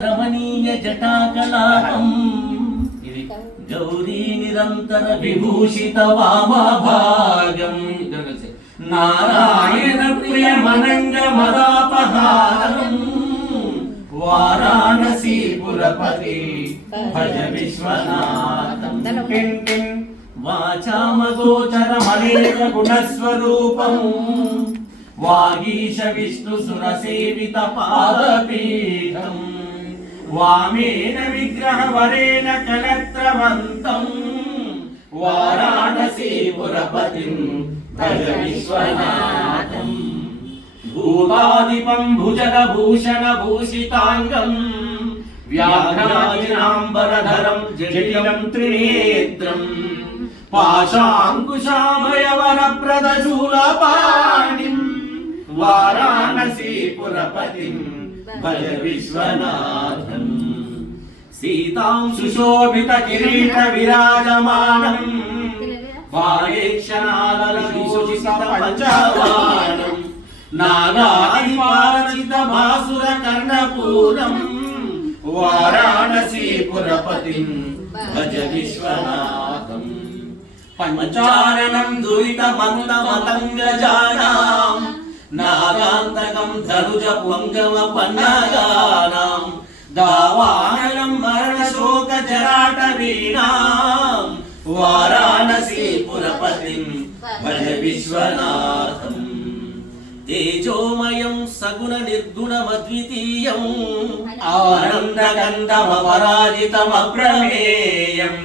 రమణీయ జటాకలాపం ఇది గౌరీ నిరంతర విభూషిత వామభాగం నారాయణ ప్రియ మనంగ మదాపహారం వారాణసీపురపతి భజ విశ్వనాథం వాచామగోచర మలేక గుణస్వరూపం వాగీశ విష్ణు సురసేవిత పాదపీఠం వామేన విగ్రహ వరేణ కలత్రవంతం వారాణసీపురపతిం భజ విశ్వనాథం భూతాదిపం భుజగ భూషణ భూషితాంగం వ్యాఘ్రాజినాంబరధరం జటిలం త్రినేత్రం పాశాంకుశాభయవర ప్రదశూలపాణిం వారాణసీపురపతిం భజ విశ్వనాథం సీతాం సుశోభిత కిరీట విరాజమానం వాయేక్షణాలలోచిత పంచవాణం నాగాదిపారచిత భాసుర కర్ణపూరం వారాణసీపురపతిం భజ విశ్వనాథం పంచారణం దురిత మంద మతంగజానాం నాగాంతకం ధనుజ పుంగమ పన్నగానాం దావానలం మరణ శోక జరాట వీణాం వారాణసీపురపతిం భజ విశ్వనాథం తేజోమయం సగుణ నిర్గుణమద్వితీయం ఆనందగంధమపరాజితమప్రమేయం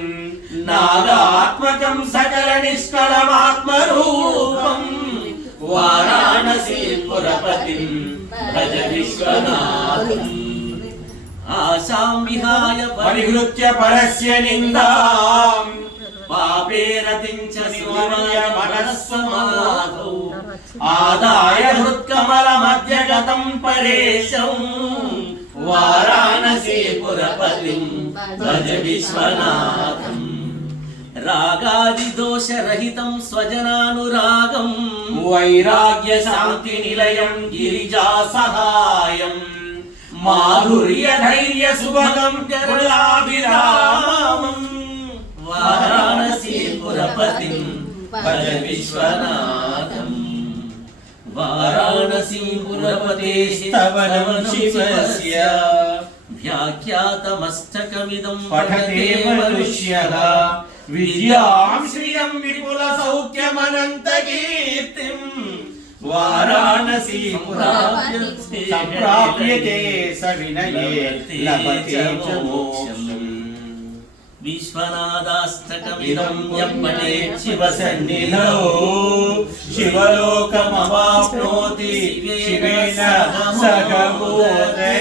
నాగాత్మకం సకల నిష్కళమాత్మరూపం వారాణసీపురపతిం భజ విశ్వనాథం ఆశాం విహాయ పరిహృత్య పరస్య నిందాం పాపేరతిం చ శివమయ మనస్సమాధౌ ఆదాయ హృత్కమల మధ్యగతం పరేశం వారాణసీపురపతిం భజ విశ్వనాథం రాగాది దోష రహితం స్వజనానురాగం వైరాగ్య శాంతి నిలయం గిరిజా సహాయం మాధుర్య ధైర్య సుభగం కరుణాభిరామం వారాణసీపురపతిం భజ విశ్వనాథం వారాణసీపురపతే స్తవనం శివస్య వ్యాఖ్యాతమస్తకమిదం పఠతే మనుష్యః విద్యాం శ్రియం విపుల సౌఖ్యమనంత కీర్తిం వారాణసీపురాప్యతే సంప్రాప్యతే స వినయే లభతే చ మోక్షం విశ్వనాథాష్టకమిదం యప్పఠేత్ శివసన్నిధౌ శివలోకమవాప్నోతి శివేన సహ మోదతే